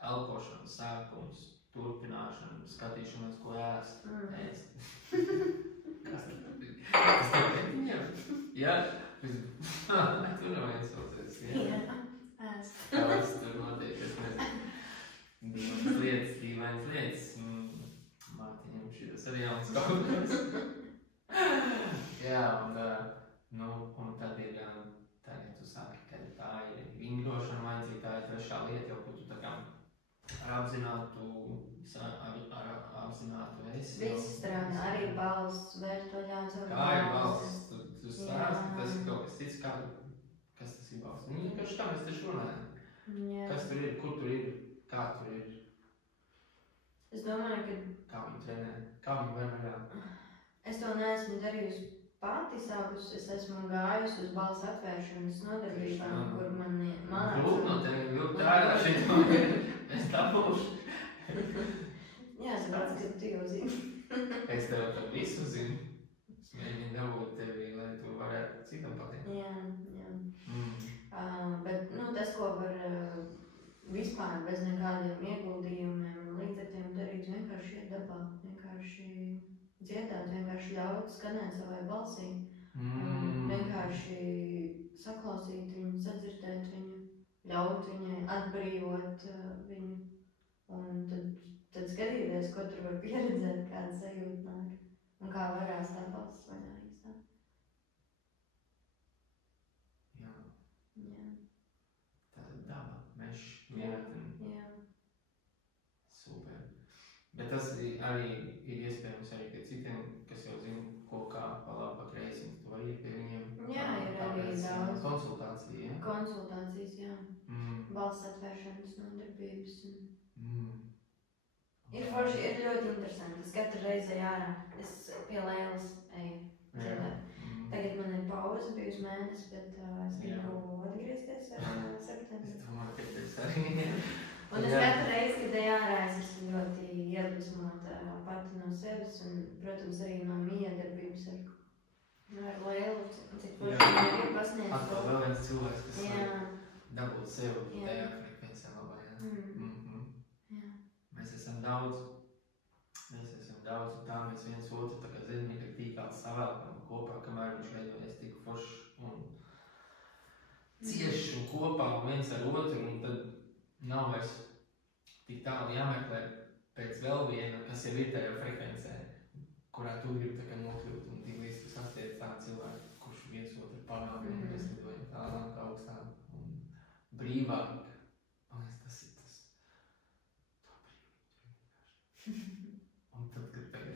Elpošana, sākums, turpināšana, skatīšanās, ko ēst. Ēst. Kas tad ir? Tas tev petiņiem? Jā? Tu nav iesaucies, jā? Jā, ēst. Tavas tur notiek, es nezinu. Dīvainas lietas. Mārtiņam šitas arī jauns kaut kas. Jā, un tad ir, tagad tu sāki, ka tā ir vingrošana vajadzīga, tā ir trešā lieta, jau, ko tu tā kā ar apzinātu esi. Viss strādā, arī balsts, vērt to ļauns ar balsts. Kā ir balsts? Tu stāsti, tas ir kaut kas cits, kas tas attiecībā uz viņu. Vienkārši kā mēs taču runājam. Jā. Kas tur ir, kur tur ir, kā tur ir. Es domāju, ka... Kā viņi trenē, kā viņi var vaļā. Es to neesmu darījusi pati savus, es esmu gājusi uz balss atvēršanas nodarbībām, kur mani māca. Lūk, no tevi, lūk, tā ir šito, es dabūšu. Jā, es pats, ka tu jau zini. Es tev to visu zinu. Es mēģinu dabūt tevi, lai tu varētu citam pateikt. Jā. Bet, tas, ko var vispār bez nekādiem ieguldījumiem un līdzekļiem darīt, vienkārši iet dabā, vienkārši dziedāt, vienkārši ļaut skanēt savai balsī, vienkārši saklausīt viņu, sadzirdēt viņu, ļaut viņai atbrīvot viņu, un tad skatīties, ko tur var pieredzēt, kāda sajūta nāk, un kā varās tā balss vaļā īstā. Jā. Tātad daba, mešs, mieratini. Jā. Super. Bet tas arī ir iespējams arī pie citiem, kas jau zina, ko kā pa labi, pa kreisi, tu vari iet pie viņiem. Jā, ir arī daudz. Konsultācija, ja? Konsultācijas, jā. Balss atvēršanas nodarbības. Ir forši, ir ļoti interesanti. Es katru reizi ārā, es pie Lēlas eju dziedāt. Tagad man ir pauze, bijusi mēnesis, bet es gribu atgriezties septembrī. Es domāju, ka tas arī. Un es katru reizi, kad eju ārā, es esmu ļoti iedvesmota pati no sevis un, protams, arī no miedarbības ar Lēlu, cik forši viņa ir pasniedz. Atkal vēl viens cilvēks, kas dabūt sev tajā frekvencē labā, jā. Mēs esam daudz, un tā mēs viens otru tā kā zinām, tīkāt savēlkam kopā, kamēr viņš veidojas tik foršs un cieši un kopā un viens ar otru, un tad nav vairs tik tālu jāmeklē pēc vēl viena, kas jau ir tajā frekvencē, kurā tu gribi tā kā nokļūt, un tik līdz tu sastiec tādu cilvēku, kurš viens otru panāk, un mēs lidojam tālāk augstāk un brīvāk. Man liekas, tas ir tas. To brīvību. Un tad, kad tagad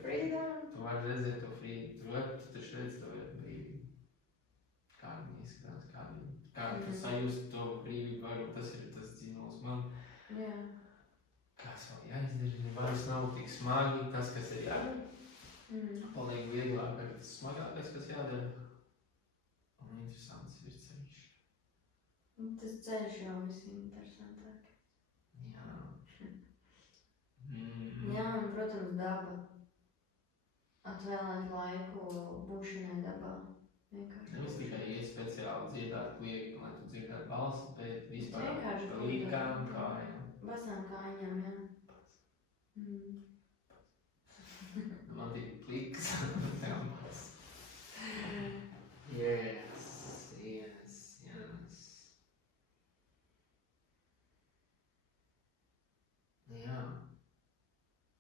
tu vari redzēt to frīdu, tu taču redzi to brīvību. Kā viņi izskatās, kā tu sajūsti to brīvību, varbūt tas ir tas dzīvos man. Jā. Kas vēl jāizdara, vairs nav tik smagi, tas, kas ir jādara. Paliek vieglāk, bet tas smagākais, kas jādara. Un interesants ir ceļš. Tas ceļš jau viss interesantāk. Jā. Jā, un, protams, daba. Atvēlēt laiku būšanai dabā. Nevis tikai iet speciāli dziedāt kliegi, lai tu dzirdētu balsi, bet vispār vienkārši pa līkām, kājām. Basām kājām, jā. Man tik pliks, tev balsi. Yes. Jā.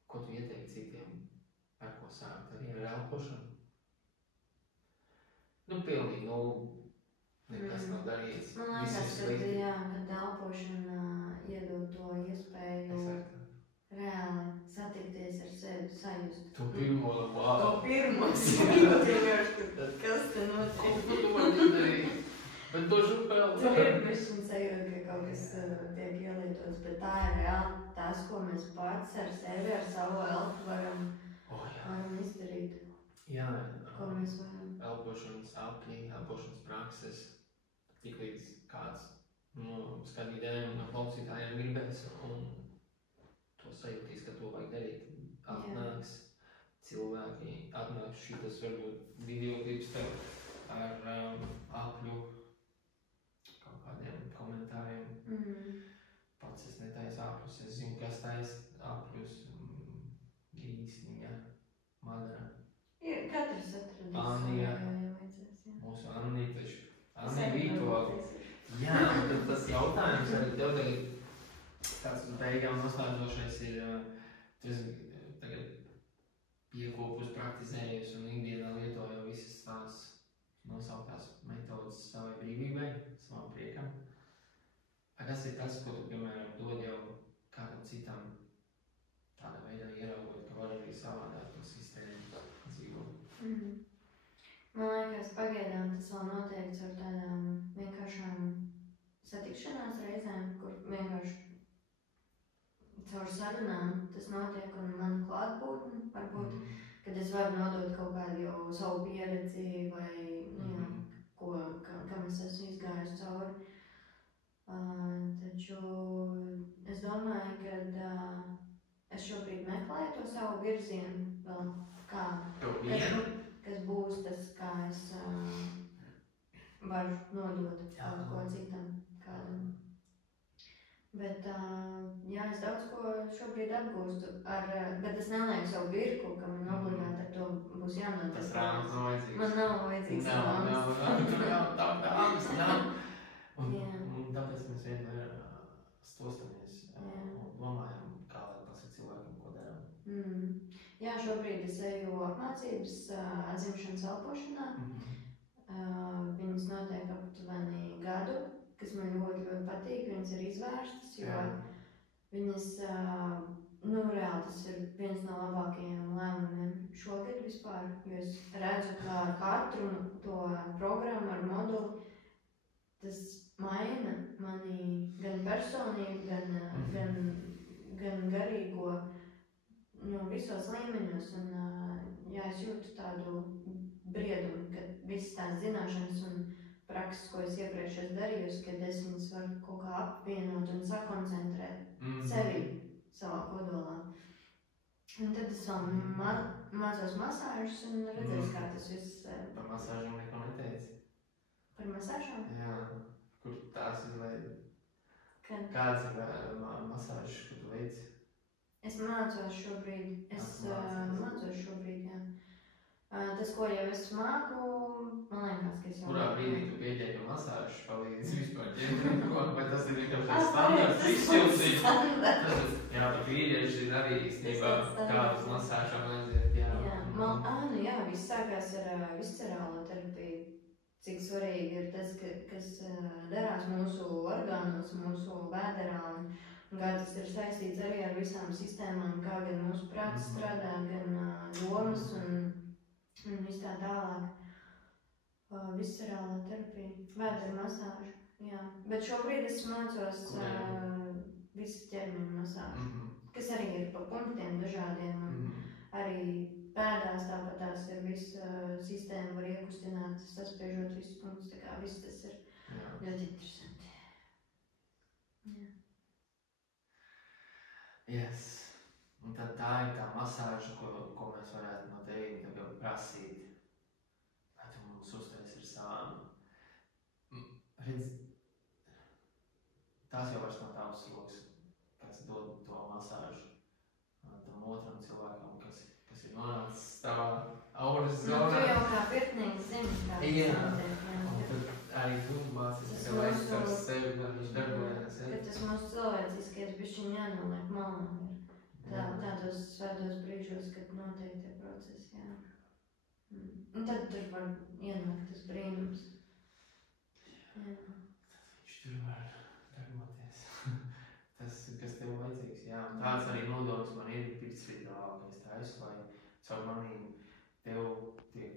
Ko tu ieteikti citiem, ar ko sākt? Arī ar elpošanu? Pilnīgi nekas nav darīts. Man liekas, kad elpošana iedod to iespēju reāli satikties ar sevi, sajust. To pirmo, To pirmo sajūtu, kas te notiek. Ko tu man izdarīji? Bet to šupēl. Tu ir bišķiņ sajūta, ka kaut kas tiek ielietots, bet tā ir reāli tas, ko mēs pats ar sevi, ar savu elpu varam izdarīt. Jā, ko mēs varam. Elpošanas apļi, elpošanas prakses, tik līdz kāds skatītājiem un klausītājiem gribēs un to sajūtīs, ka to vajag darīt. Atnāks cilvēki, atnāks šitas varbūt videoklips tev ar apļu kaut kādiem komentāriem. Pats es netaisu apļus, es zinu, kas taisa apļus, Īsniņa, Madara. Katrs atradīs. Anija, mūsu Anija taču. Anija Vītola. Jā, un tad tas jautājums arī tev tagad tāds uz beigām noslēdzošais ir, tu esi tagad piekopus, praktizējies un ikdienā lieto jau visas tās nosauktās metodas savai brīvībai, savam priekam. Kas ir tas, ko tu, piemēram, dod jau kādam citam tādā veidā ieraugot, ka var arī savādāk to sistēmu dzīvot? Man liekas, pagaidām tas vēl noteikts ar tādām vienkāršām satikšanās reizēm, kur vienkārši caur sarunām tas notiek un mana klātbūtne varbūt, kad es varu nodot kaut kādu jau savu pieredzi vai, jā, kam es esmu izgājis cauri. Taču es domāju, ka es šobrīd meklēju to savu virzienu vēl kas būs tas, kā es varu nodot kaut ko citam kādam. Bet, jā, es daudz ko šobrīd apgūstu, bet es nelieku savu birku, ka man obligāti ar to būs jānodot. Tas rāmas nav vajadzīgs. Man nav vajadzīgs rāmas. Nav. Un tāpēc mēs vienmēr stostamies un domājam, kā lai pasaka cilvēkam, ko darām. Jā, šobrīd es eju apmācības atzimšanas elpošanā. Viņas notiek aptuveni gadu, kas man ļoti, ļoti patīk. Viņas ir izvērstas, jo viņas, reāli tas ir viens no labākajiem lēmumiem šogad vispār, jo es redzu, ka katru to programmu ar moduli, tas maina mani gan personību, gan garīgo, visos līmeņos, un es jūtu tādu briedumu, ka visas tās zināšanas un prakses, ko es iepriekš esmu darījusi, kad es viņas varu kaut kā apvienot un sakoncentrēt sevi savā kodolā. Un tad es vēl mācos masāžas un redzēšu, kā tas viss... Par masāžām neko neteici? Par masāžām? Jā, kur tās izveidi? Kāds ir masāžas, ko tu veici? Es mācos šobrīd, jā. Tas, ko jau es māku, man liekas, ka es jau... Kurā brīdī tu pieķēri, ka masāžas palīdz vispār ķēri? Vai tas ir vienkārši standarts izšķildīt? Jā, tu vīrieši arī īstenībā kādus masāžām aiziet, jā. Viss sākās ar viscerālo terapiju. Cik svarīgi ir tas, kas darās mūsu orgānos, mūsu vēderā, un kā tas ir saistīts arī ar visām sistēmām, kā gan mūsu prāts strādā, gan domas un viss tā tālāk. Viscerālā terapija, vēdera masāža, jā. Bet šobrīd es mācos visu ķermeņa masāžu, kas arī ir pa punktiem dažādiem, un arī pēdās tāpat tās ir visa sistēma var iekustināt, saspiežot visus punktus, tā kā viss tas ir ļoti interesanti. Jā. Yes. Un tad tā ir tā masāža, ko mēs varētu no tevi tagad prasīt. Lai tu mums uztais ar savām... Redz, tās jau vairs nav tavs rokas, kas dod to masāžu tam otram cilvēkam, kas ir nonācis tavā auras zonā. Tu jau kā pirtnieks zini, kā tas notiek. Un tad arī tu mācies, ka laiks ar sevi, gan viņš darbojās. Ka tas mūsu cilvēciskais bišķiņ jānoliek malā ir. Tādos svētos brīžos, kad notiek tie procesi, jā. Un tad tur var ienākt tas brīnums. Jā. Tad viņš tur var darboties. Tas, kas tev vajadzīgs, jā. Tāds arī nodoms man ir pirtsrituāli, ka es taisu, lai caur manīm tev tiek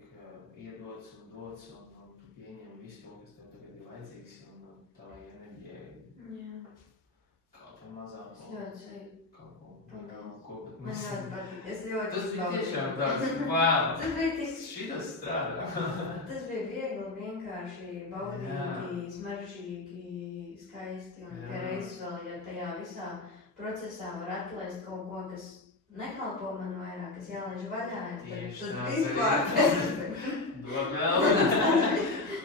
iedots un dots, un tu pieņem visu to, kas tev tagad ir vajadzīgs, un tā enerģija kaut vai mazāk. Es ļoti sveiki. Man ļoti patīk, es ļoti tas bija tiešām tāds, wow, šitas strādā. Tas bija viegli, vienkārši, baudīgi, smaržīgi, skaisti, un ka reizes vēl, ja tajā visā procesā var atlaist kaut ko, kas nekalpo man vairāk, kas jālaiž vaļā, tad vispār. Dod vēl.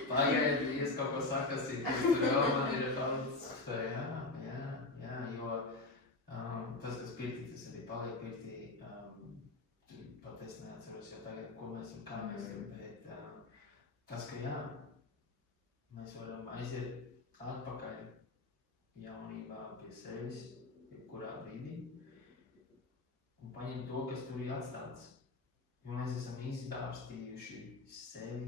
Pagaidi, es kaut ko sakasīt, tur vēl man ir daudz, jā, jo tas, kas pirtī, tas arī paliek pirtī, pat es neatceros jau tagad, ko mēs un kā mēs gribam, bet tas, ka jā, mēs varam aiziet atpakaļ jaunībā pie sevis, jebkurā brīdī, un paņemt to, kas tur ir atstāts. Jo mēs esam izbārstījuši sevi,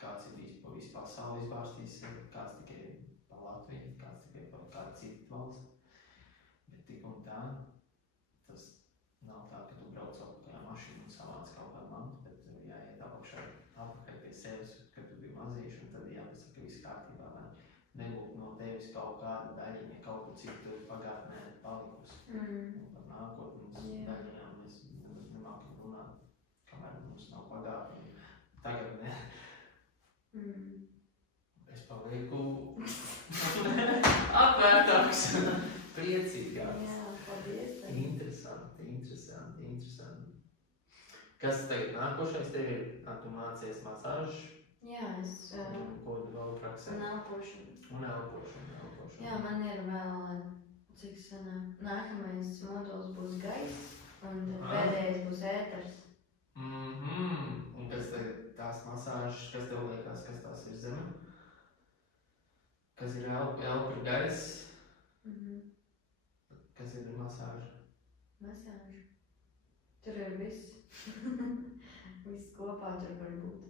kāds ir bijis pa visu pasauli izbārstījis sevi, kāds tikai pa Latviju, kāds tikai pa kādu citu valsti. Tik un tā, tas nav tā, ka tu brauc apakaļ mašīnu un savāc kaut kādu mantu, bet tev jāiet apakaļ pie sevis, kad tu biji mazīši, un tad jāpasaka, ka viss kārtībā. negūt no tevis kaut kādu daļiņu, kaut kur citur pagātnē palikusi. Un par nākotnes daļiņām mēs nemākam runāt, kamēr mums nav pagātni. Tagad ne. Es palieku atvērtāks, priecīgāks. Jā, paldies. Interesanti. Kas tagad nākošais tev ir? Tu mācies masāžu? Jā, es... Ko tu vēl praksē? Un elpošanu. Un Jā, man ir vēl, cik sanāk, nākamais moduls būs gaiss, un tad pēdējais būs ēters. Un kas tagad tās masāžas, kas tev liekas, kas tās ir zeme? Kas ir elpa gaiss? Kas ir masāža? Masāža. Tur ir viss. Viss kopā tur var būt.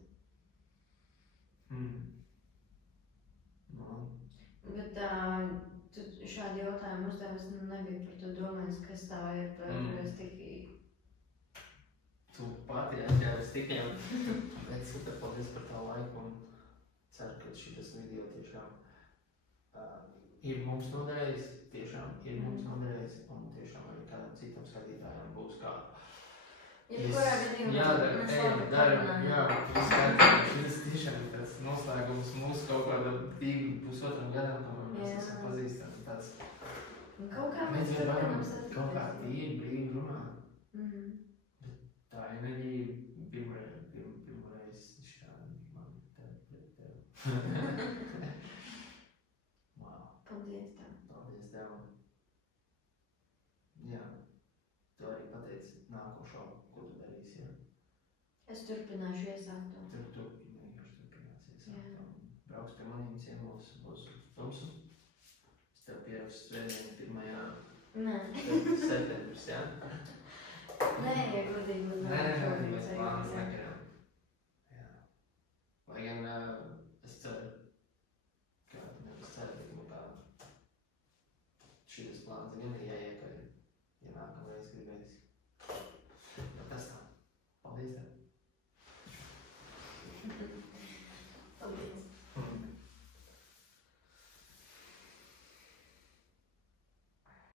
Bet tu šādi jautājumi uzdevis, nebija par to domājis, kas tā ir par stihiju. Tu pati atļauj stikiem. Bet super, paldies par tā laiku un ceru, ka šitas video tiešām ir mums noderējis, un tiešām arī kādam citam skatītājiem būs kā. Jebkurā gadījumā šis tiešām ir tāds noslēgums mūsu kaut kādam 2,5 gadam, kamēr mēs esam pazīstami tāds. Un kaut kā mēs varam kaut kā tīri brīvi runāt. Bet tā enerģija pirmoreiz šādi man tev. Paldies tev. Paldies tev. Jā, tu arī pateici nākošo, ko tu darīsi, jā? Es turpināšu iesākt to. Tu turpināsies iesākt to. Brauks pie maniem ciemos, būs tumsu. Es tev pierakstu svētdien 1. septembris, jā? Nē, ja godīgi man Nē, mēs plānas nekarām. Jā. Lai gan es ceru,